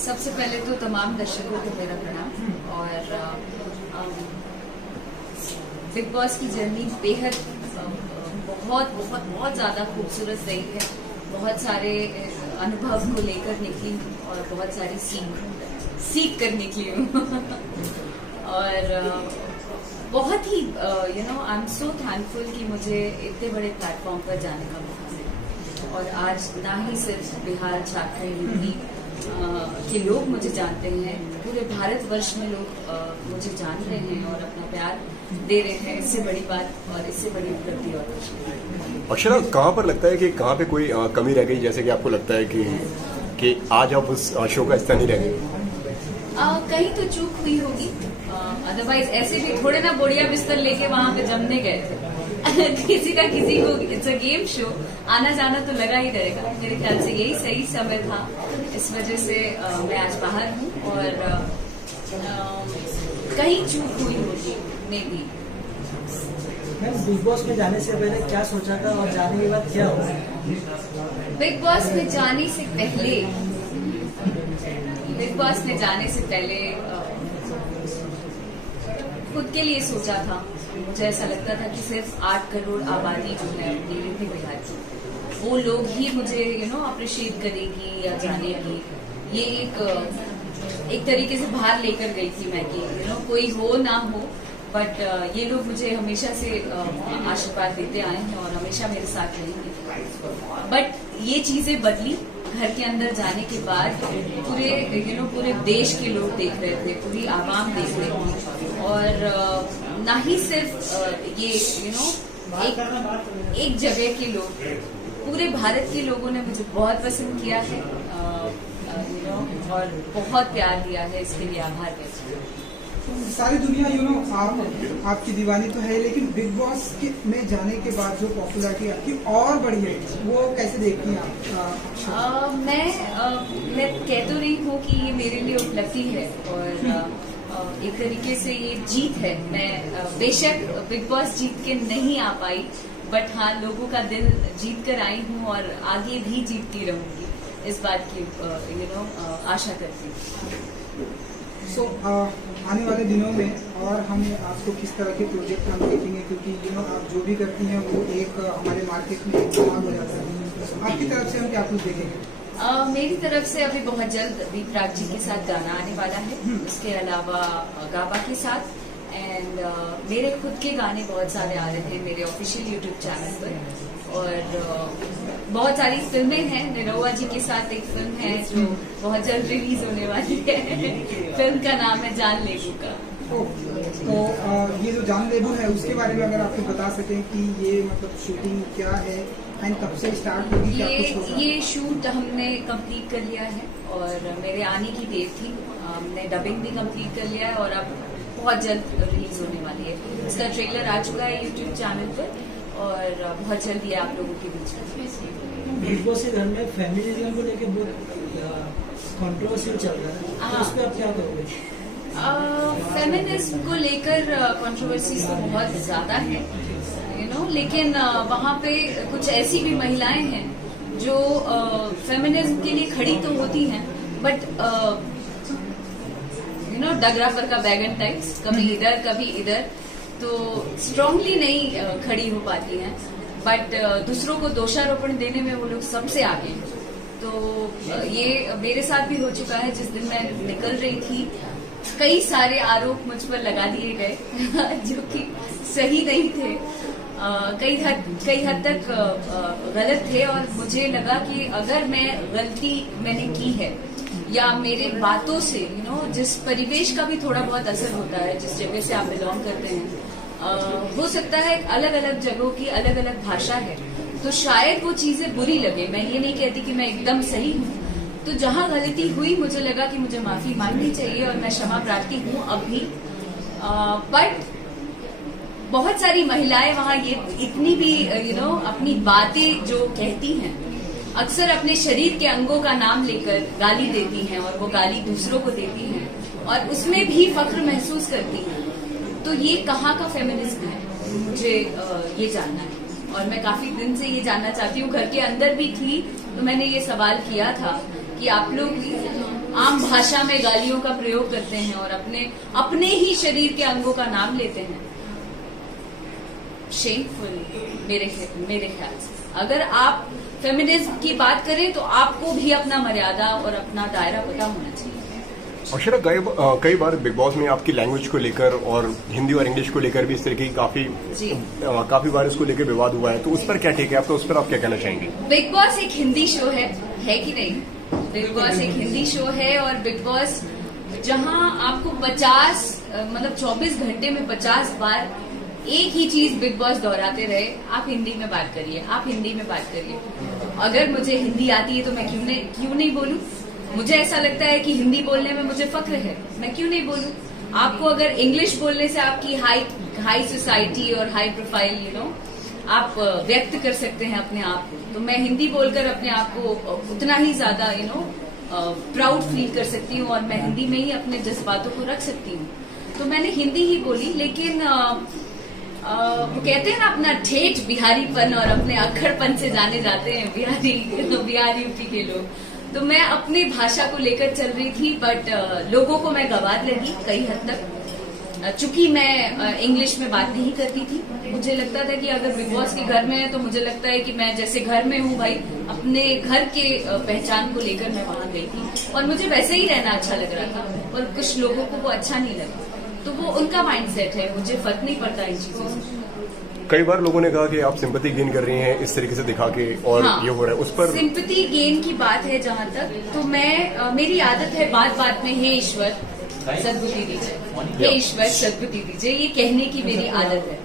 सबसे पहले तो तमाम दर्शकों को मेरा प्रणाम। और बिग बॉस की जर्नी बेहद बहुत बहुत बहुत ज्यादा खूबसूरत रही है। बहुत सारे अनुभव को लेकर निकली और बहुत सारी सीख कर निकली हूँ और बहुत ही आई एम सो थैंकफुल कि मुझे इतने बड़े प्लेटफॉर्म पर जाने का मौका मिला। और आज ना ही सिर्फ बिहार, झारखंड, यूपी के लोग मुझे जानते हैं, पूरे भारतवर्ष में लोग मुझे जान रहे हैं और अपना प्यार दे रहे हैं। इससे बड़ी बात और इससे बड़ी उपलब्धि और कुछ नहीं। अक्षरा, कहाँ पर लगता है कि कहाँ पे कोई कमी रह गई, जैसे कि आपको लगता है कि आज आप उस शो का हिस्सा नहीं रह गए? कहीं तो चूक हुई होगी, अदरवाइज ऐसे भी थोड़े ना बोरिया बिस्तर लेके वहां पे जमने गए थे किसी को इट्स अ गेम शो, आना जाना तो लगा ही रहेगा। मेरे ख्याल से यही सही समय था, इस वजह से मैं आज बाहर हूँ और कहीं चूक हुई होगी मे भी। बिग बॉस में जाने से पहले क्या सोचा था और जाने के बाद क्या हुआ? बिग बॉस में जाने से पहले खुद के लिए सोचा था। मुझे ऐसा लगता था कि सिर्फ 8 करोड़ आबादी जो है यूपी बिहार की, वो लोग ही मुझे अप्रिशिएट करेगी या जानेगी। ये एक तरीके से बाहर लेकर गई थी मैं कि कोई हो ना हो, बट ये लोग मुझे हमेशा से आशीर्वाद देते आए हैं और हमेशा मेरे साथ रहेंगे। बट ये चीजें बदली घर के अंदर जाने के बाद। पूरे देश के लोग देख रहे थे, पूरी आवाम देख रही थी और ना ही सिर्फ ये एक जगह के लोग, पूरे भारत के लोगों ने मुझे बहुत पसंद किया है और बहुत प्यार दिया है। इसके लिए आभार व्यक्त करती हूँ। सारी दुनिया आपकी दीवानी तो है, लेकिन बिग बॉस में जाने के बाद जो पॉपुलैरिटी आपकी और बढ़ी है, वो कैसे देखती हैं आप? मैं कह तो रही हूँ कि ये मेरे लिए उपलब्धि है और एक तरीके से ये जीत है। मैं बेशक बिग बॉस जीत के नहीं आ पाई, बट हाँ, लोगों का दिल जीत कर आई हूँ और आगे भी जीतती रहूंगी, इस बात की आशा करती हूँ। आने वाले दिनों में और हम आपको किस तरह के प्रोजेक्ट हम देखेंगे, क्योंकि आप जो भी करती हैं वो एक हमारे मार्केट में एक नाम हो जाता है। आपकी तरफ से हम क्या कुछ देखेंगे? मेरी तरफ से अभी बहुत जल्द दीपराज जी के साथ गाना आने वाला है, उसके अलावा गाबा के साथ एंड मेरे खुद के गाने बहुत सारे आ रहे हैं मेरे ऑफिशियल यूट्यूब चैनल पर। और बहुत सारी फिल्में हैं। निरहुआ जी के साथ एक फिल्म है जो बहुत जल्द रिलीज होने वाली है फिल्म का नाम है जान लेबू का। तो ये जो जान लेबू है उसके बारे में अगर आपको बता सकें कि ये मतलब शूटिंग क्या है एंड कब से स्टार्ट होगी, क्या कुछ होगा? ये शूट हमने कंप्लीट कर लिया है और मेरे आने की डेट थी, हमने डबिंग भी कंप्लीट कर लिया है और अब बहुत जल्द रिलीज होने वाली है। इसका ट्रेलर आ चुका है यूट्यूब चैनल पर और बहुत जल्द ये आप लोगों के बीच में। बिग बॉस के घर में फेमिनिज्म को लेकर बहुत कंट्रोवर्सी चल रहा है, तो उस पर आप क्या करोगे? फेमिनिज्म को लेकर कंट्रोवर्सीज तो बहुत ज्यादा है, लेकिन वहाँ पे कुछ ऐसी भी महिलाएं हैं जो फेमिनिज्म के लिए खड़ी तो होती हैं, बट डगराफर का बैगन टाइप्स, कभी इधर कभी इधर, तो स्ट्रांगली नहीं खड़ी हो पाती हैं। बट दूसरों को दोषारोपण देने में वो लोग सबसे आगे हैं। तो ये मेरे साथ भी हो चुका है। जिस दिन मैं निकल रही थी, कई सारे आरोप मुझ पर लगा दिए गए जो कि सही नहीं थे, कई हद तक गलत थे। और मुझे लगा कि अगर गलती मैंने की है या मेरे बातों से जिस परिवेश का भी थोड़ा बहुत असर होता है, जिस जगह से आप बिलोंग करते हैं, हो सकता है अलग अलग जगहों की अलग अलग भाषा है, तो शायद वो चीजें बुरी लगे। मैं ये नहीं कहती कि मैं एकदम सही हूँ, तो जहाँ गलती हुई मुझे लगा कि मुझे माफी मांगनी चाहिए और मैं क्षमा प्रार्थी हूँ अब भी। बट बहुत सारी महिलाएं वहाँ ये इतनी भी अपनी बातें जो कहती हैं, अक्सर अपने शरीर के अंगों का नाम लेकर गाली देती हैं और वो गाली दूसरों को देती हैं और उसमें भी फख्र महसूस करती हैं। तो ये कहाँ का फेमिनिज्म है, मुझे ये जानना है और मैं काफी दिन से ये जानना चाहती हूँ। घर के अंदर भी थी तो मैंने ये सवाल किया था कि आप लोग आम भाषा में गालियों का प्रयोग करते हैं और अपने ही शरीर के अंगों का नाम लेते हैं। शेमफुल मेरे ख्याल से। अगर आप फेमिनिज्म की बात करें तो आपको भी अपना मर्यादा और अपना दायरा पता होना चाहिए। अक्षरा, कई बार बिग बॉस में आपकी लैंग्वेज को लेकर और हिंदी और इंग्लिश को लेकर भी इस तरह की काफी बार इसको लेकर विवाद हुआ है, तो उस पर क्या ठीक है आपका, उस पर आप क्या कहना चाहेंगे? बिग बॉस एक हिंदी शो है कि नहीं? बिग बॉस एक हिंदी शो है और बिग बॉस जहां आपको 24 घंटे में 50 बार एक ही चीज बिग बॉस दोहराते रहे, आप हिंदी में बात करिए, आप हिंदी में बात करिए। अगर मुझे हिंदी आती है तो मैं क्यों नहीं बोलूं? मुझे ऐसा लगता है कि हिंदी बोलने में मुझे फक्र है, मैं क्यों नहीं बोलूं? आपको अगर इंग्लिश बोलने से आपकी हाई सोसाइटी और हाई प्रोफाइल आप व्यक्त कर सकते हैं अपने आप को, तो मैं हिंदी बोलकर अपने आप को उतना ही ज्यादा प्राउड फील कर सकती हूँ और मैं हिंदी में ही अपने जज्बातों को रख सकती हूँ। तो मैंने हिंदी ही बोली, लेकिन वो कहते हैं ना अपना ठेठ बिहारीपन और अपने अक्खड़पन से जाने जाते हैं बिहार यूपी के लोग। तो मैं अपनी भाषा को लेकर चल रही थी, बट लोगों को मैं गंवार लगी कई हद तक। चूंकि मैं इंग्लिश में बात नहीं करती थी, मुझे लगता था कि अगर बिग बॉस के घर में है तो मुझे लगता है कि मैं जैसे घर में हूँ भाई, अपने घर के पहचान को लेकर मैं वहां गई थी और मुझे वैसे ही रहना अच्छा लग रहा था और कुछ लोगों को वो अच्छा नहीं लगा। तो वो उनका माइंडसेट है, मुझे फर्क नहीं पड़ता इन चीजों से। कई बार लोगों ने कहा कि आप सिंपैथी गेन कर रही हैं इस तरीके से दिखा के, और ये हो रहा है उस पर। सिंपैथी गेन की बात है जहां तक, तो मैं मेरी आदत है बात में हे ईश्वर सद्बुद्धि दीजिए, हे ईश्वर सद्बुद्धि दीजिए, ये कहने की मेरी आदत है।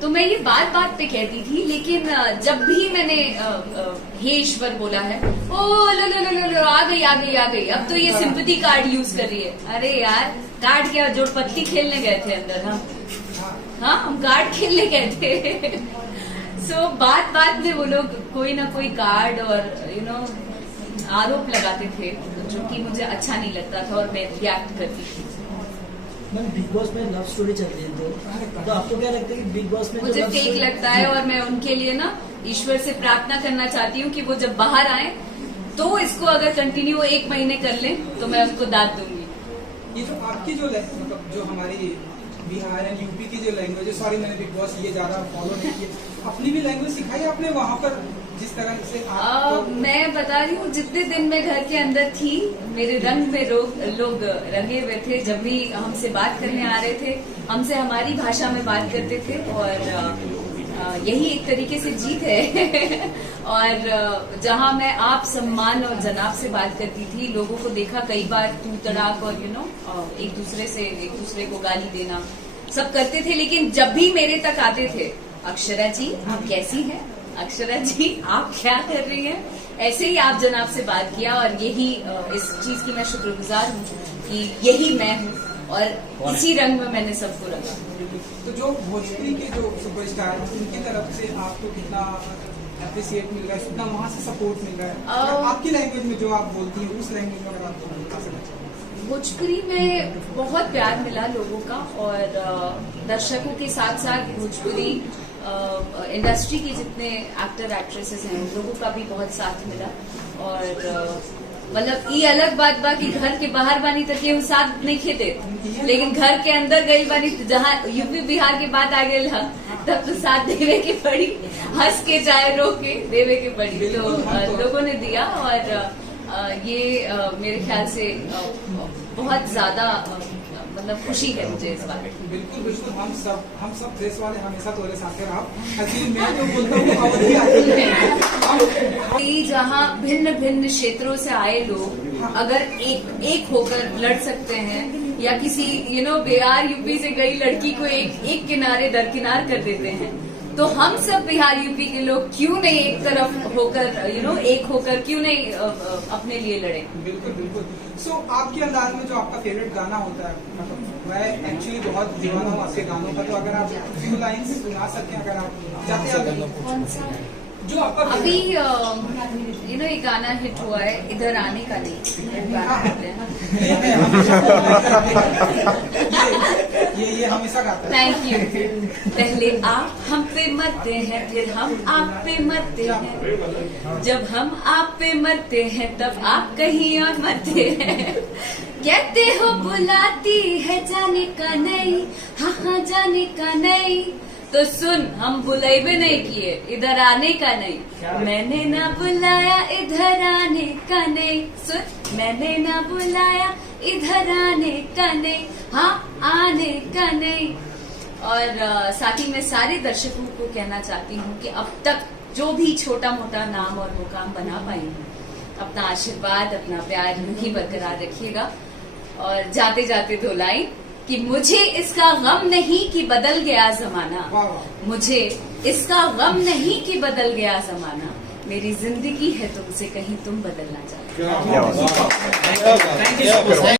तो मैं ये बात पे कहती थी, लेकिन जब भी मैंने हे ईश्वर बोला है, ओ लो आ गई, अब तो ये सिंपैथी कार्ड यूज कर रही है। अरे यार, कार्ड क्या, जोड़पत्ती खेलने गए थे अंदर हम कार्ड खेलने गए थे। सो बात में वो लोग कोई ना कोई कार्ड और आरोप लगाते थे, जो कि मुझे अच्छा नहीं लगता था और मैं रिएक्ट करती थी। मैम, बिग बॉस में लव स्टोरी चल रही है, तो आपको क्या लगता है कि बिग बॉस में मुझे फेक लगता है और मैं उनके लिए ना ईश्वर से प्रार्थना करना चाहती हूँ कि वो जब बाहर आए तो इसको अगर कंटिन्यू 1 महीने कर लें तो मैं उनको दाद दूंगी। ये जो आपकी मतलब जो हमारी बिहार एंड यूपी की जो लैंग्वेज है, सॉरी मैंने बिग बॉस ये ज्यादा फॉलो नहीं किया, अपनी भी लैंग्वेज सिखाई आपने वहाँ पर जिस तरह से मैं बता रही हूँ, जितने दिन मैं घर के अंदर थी मेरे रंग में लोग रंगे हुए थे। जब भी हमसे बात करने आ रहे थे, हमसे हमारी भाषा में बात करते थे और यही एक तरीके से जीत है। और जहाँ मैं आप सम्मान और जनाब से बात करती थी, लोगों को देखा कई बार तू तड़ाक और एक दूसरे को गाली देना सब करते थे, लेकिन जब भी मेरे तक आते थे, अक्षरा जी आप कैसी हैं, अक्षरा जी आप क्या कर रही हैं, ऐसे ही आप जनाब से बात किया। और यही इस चीज की मैं शुक्रगुजार हूँ कि यही मैं हूँ और इसी रंग में मैंने सबको रखा। तो जो भोजपुरी के जो सुपरस्टार हैं उनकी तरफ से आपको कितना अप्रिसिएट मिल रहा है, कितना वहाँ से सपोर्ट मिल रहा है? आपकी लैंग्वेज में जो आप बोलती हैं उस लैंग्वेज में अगर आपको बता सकते? भोजपुरी में बहुत प्यार मिला लोगों का और दर्शकों के साथ साथ भोजपुरी इंडस्ट्री के जितने एक्टर एक्ट्रेसेस हैं उन लोगों का भी बहुत साथ मिला। और मतलब ये अलग बात बा कि घर के बाहर बानी तक के साथ नहीं खेते, लेकिन घर के अंदर गई बानी जहाँ यूपी बिहार की बात आ गई तब तो साथ देवे के पड़ी, हंस के चाहे रो के देवे के पड़ी। तो लोगों ने दिया और ये मेरे ख्याल से बहुत ज्यादा मतलब खुशी है मुझे इस बात। बिल्कुल बिल्कुल, हम सब प्रेस वाले हमेशा तुम्हारे साथ रहो। मैं जो बोलता हूँ जहाँ भिन्न भिन्न क्षेत्रों से आए लोग अगर एक होकर लड़ सकते हैं, या किसी बिहार यूपी से गई लड़की को एक किनारे दरकिनार कर देते हैं, तो हम सब बिहार यूपी के लोग क्यों नहीं एक तरफ होकर एक होकर क्यों नहीं अपने लिए लड़े। बिल्कुल बिल्कुल। सो आपके अंदाज में जो आपका फेवरेट गाना होता है, मतलब मैं एक्चुअली बहुत दीवाना हूँ आपके गानों का, तो अगर आप फ्यू लाइन सुना सकें अगर आप चाहते हैं। जो आपका अभी ये गाना हिट हुआ है, इधर आने का नहीं गाना है। ये ये हमेशा गाता है। Thank you. पहले आप हम पे मरते हैं, फिर हम आप पे मरते हैं। जब हम आप पे मरते हैं तब आप कहीं और मरते हैं। कहते हो बुलाती है जाने का नहीं, हाँ हाँ जाने का नहीं। तो सुन, हम बुलाई भी नहीं किए, इधर आने का नहीं। मैंने ना बुलाया इधर आने का नहीं। सुन, मैंने ना बुलाया इधर आने का नहीं, हाँ आने का नहीं। और साथ ही मैं सारे दर्शकों को कहना चाहती हूँ कि अब तक जो भी छोटा मोटा नाम और मुकाम बना पाई हूँ, अपना आशीर्वाद, अपना प्यार यूं ही बरकरार रखिएगा। और जाते जाते दो लाइन कि मुझे इसका गम नहीं कि बदल गया जमाना, मुझे इसका गम नहीं कि बदल गया जमाना। मेरी जिंदगी है तुमसे, कहीं तुम बदलना चाहते हो। क्या बात है।